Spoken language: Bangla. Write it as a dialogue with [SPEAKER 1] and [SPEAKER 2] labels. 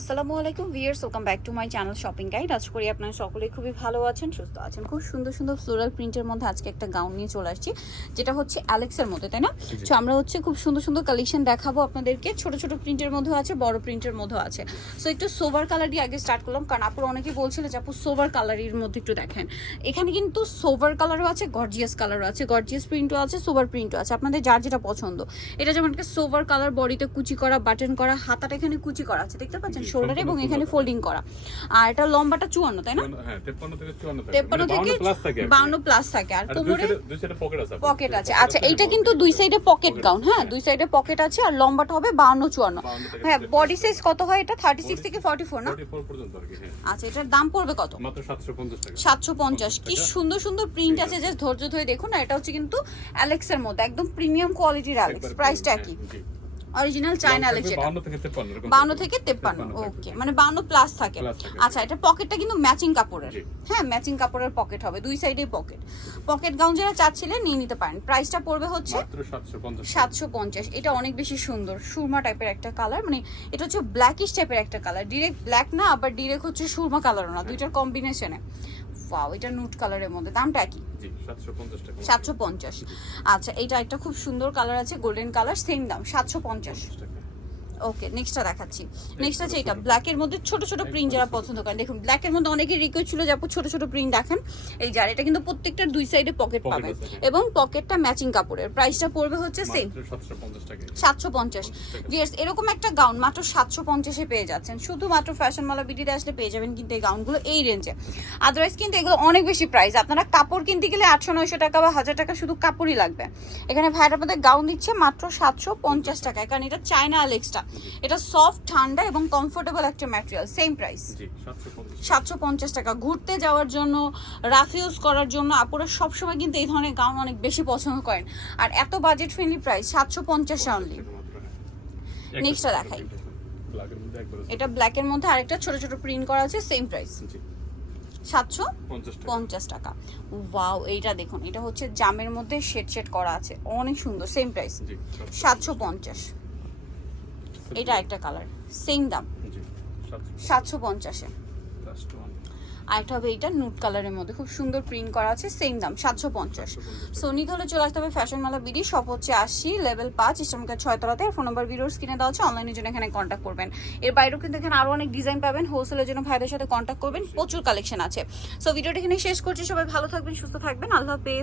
[SPEAKER 1] আসসালামু আলাইকুম viewers welcome back to my channel shopping guide. আজ করি আপনারা সকলেই খুবই ভালো আছেন সুস্থ আছেন। খুব সুন্দর সুন্দর ফ্লোরাল প্রিন্টের মধ্যে আজকে একটা গাউন নিয়ে চলে আসছি যেটা হচ্ছে অ্যালেক্সের মধ্যে তাই না? তো আমরা হচ্ছে খুব সুন্দর সুন্দর কালেকশন দেখাবো আপনাদেরকে। ছোট ছোট প্রিন্টের মধ্যেও আছে বড় প্রিন্টের মধ্যেও আছে। সো একটু সোভার কালার দিয়ে আগে স্টার্ট করলাম কারণ আপুর অনেকেই বলছিল যে আপু সোভার কালারের মধ্যে একটু দেখেন। এখানে কিন্তু সোভার কালারও আছে গর্জিয়াস কালারও আছে গর্জিয়াস প্রিন্টও আছে সোভার প্রিন্টও আছে। আপনাদের যার যেটা পছন্দ। এটা যেমন একটা সোভার কালার বডিতে কুচি করা বাটন করা হাতাটা এখানে কুচি করা আছে দেখতে পাচ্ছেন? শোল্ডারে এবং এখানে ফোল্ডিং করা। আর এটা লম্বাটা চুয়ান্ন তাই না?
[SPEAKER 2] হ্যাঁ তেপ্পান্ন থেকে মানে
[SPEAKER 1] থেকে
[SPEAKER 2] 52 plus থাকে আর কি।
[SPEAKER 1] বাউন্ন প্লাস থাকে। আর কোমরে। পকেট আছে। আচ্ছা এইটা কিন্তু দুই সাইডে পকেট গাউন হ্যাঁ
[SPEAKER 2] হ্যাঁ।
[SPEAKER 1] দুই সাইডে পকেট আছে আর লম্বাটা হবে বাউন্ন চুয়ান্ন। হ্যাঁ বডি সাইজ কত হয় এটা? থার্টি সিক্স থেকে ফর্টি ফোর না?
[SPEAKER 2] 44 পর্যন্ত আর কি, হ্যাঁ।
[SPEAKER 1] আচ্ছা এটার দাম পড়বে কত?
[SPEAKER 2] মাত্র 750 টাকা।
[SPEAKER 1] সাতশো পঞ্চাশ। কি সুন্দর সুন্দর প্রিন্ট আছে। যে ধৈর্য ধরে দেখুন না এটা হচ্ছে কিন্তু অ্যালেক্সের মধ্যে। একদম প্রিমিয়াম কোয়ালিটির অ্যালেক্স প্রাইসটা
[SPEAKER 2] হ্যাঁ,
[SPEAKER 1] কি
[SPEAKER 2] জি।
[SPEAKER 1] অরিজিনাল চায়না
[SPEAKER 2] Long
[SPEAKER 1] অ্যালেক্স
[SPEAKER 2] 52 থেকে 53 এরকম
[SPEAKER 1] বাউন্ন
[SPEAKER 2] থাকবে।
[SPEAKER 1] থেকে তেপ্পান্ন
[SPEAKER 2] 53
[SPEAKER 1] ওকে মানে বাউন্ন প্লাস থাকে। আচ্ছা এটা পকেটটা কিন্তু ম্যাচিং কাপড়ের। হ্যাঁ ম্যাচিং কাপড়ের পকেট হবে। দুই সাইডেই পকেট পকেট গাউন যারা চাচ্ছিলেন নিয়ে নিতে পারেন। প্রাইসটা পড়বে হচ্ছে
[SPEAKER 2] মাত্র 750 টাকা।
[SPEAKER 1] সাতশো পঞ্চাশ। এটা অনেক বেশি সুন্দর। সুরমা টাইপের একটা কালার মানে এটা হচ্ছে ব্ল্যাকিশ টাইপের একটা কালার ডিরেক্ট ব্ল্যাক না আবার ডিরেক্ট হচ্ছে সুরমা কালারও না। দুইটার কম্বিনেশনে ওয়াও এটা নুট কালারের মধ্যে দামটা কি
[SPEAKER 2] জি, 750 টাকা।
[SPEAKER 1] সাতশো পঞ্চাশ আচ্ছা এটা একটা খুব সুন্দর কালার আছে গোল্ডেন কালার সেম দাম সাতশো পঞ্চাশ
[SPEAKER 2] টাকা।
[SPEAKER 1] ওকে নেক্সটটা দেখাচ্ছি। নেক্সট আছে এটা ব্ল্যাকের মধ্যে ছোট ছোট প্রিন্ট যারা পছন্দ করেন দেখুন ব্ল্যাকের মধ্যে অনেকের রিকোয়েস্ট ছিল যে আপু ছোট ছোট প্রিন্ট দেখেন। এই যার এটা কিন্তু প্রত্যেকটার দুই সাইডে পকেট পাবেন। এবং পকেটটা ম্যাচিং কাপড়ের। প্রাইসটা পড়বে হচ্ছে সেম
[SPEAKER 2] 750 টাকা।
[SPEAKER 1] সাতশো পঞ্চাশ। ভিয়ার্স এরকম একটা গাউন মাত্র সাতশো পঞ্চাশে পেয়ে যাচ্ছেন। শুধুমাত্র ফ্যাশন মালা বিডিতে আসলে পেয়ে যাবেন কিন্তু এই গাউনগুলো এই রেঞ্জে আদারওয়াইজ কিন্তু এগুলো অনেক বেশি প্রাইস আপনারা কাপড় কিনতে গেলে আটশো নয়শো টাকা বা হাজার টাকা শুধু কাপড়ই লাগবে। এখানে ভাইয়ের আপনাদের গাউন দিচ্ছে মাত্র সাতশো পঞ্চাশ টাকায়। কারণ এটা চায়না আলেক্সটা এটা সফট ঠান্ডা এবং কমফোর্টেবল একটা ম্যাটেরিয়াল সেম প্রাইস সাতশো পঞ্চাশ। টাকা। ঘুরতে যাওয়ার জন্য রাফ ইউজ করার জন্য আপুরা সবসময় কিন্তু এই ধরনের গাউন অনেক বেশি পছন্দ করেন। আর এত বাজেট ফ্রেন্ডলি প্রাইস সাতশো পঞ্চাশে অনলি
[SPEAKER 2] মাত্র, হ্যাঁ।
[SPEAKER 1] দেখাই। এটা ব্ল্যাকের মধ্যে আরেকটা ছোট ছোট প্রিন্ট করা আছে সেম প্রাইস সাতশো পঞ্চাশ টাকা। ওয়াও এইটা দেখুন এটা হচ্ছে জামের মধ্যে শেড শেড করা আছে অনেক সুন্দর সেম প্রাইস সাতশো পঞ্চাশ। এটা একটা কালার সেম দাম। সাতশো পঞ্চাশে। আরেকটা হবে এটা নুট কালারের মধ্যে। খুব সুন্দর প্রিন্ট করা আছে সেম দাম সাতশো পঞ্চাশ।
[SPEAKER 2] 750
[SPEAKER 1] সো নিতে হলে চলে আসতে হবে ফ্যাশন মালা বিডি শপ হচ্ছে আশি লেভেল পাঁচ ইস্টামকার ছয়তলাতে ফোন নাম্বার ভিডিওস কিনে দেওয়া হচ্ছে অনলাইনের জন্য এখানে কন্ট্যাক্ট করবেন। এর বাইরেও কিন্তু এখানে আরও অনেক ডিজাইন পাবেন হোলসেলের জন্য ভাইদের সাথে কন্ট্যাক্ট করবেন প্রচুর কালেকশন আছে। সো ভিডিওটা এখানে শেষ করছি সবাই ভালো থাকবেন সুস্থ থাকবেন আল্লাহ হাফেজ।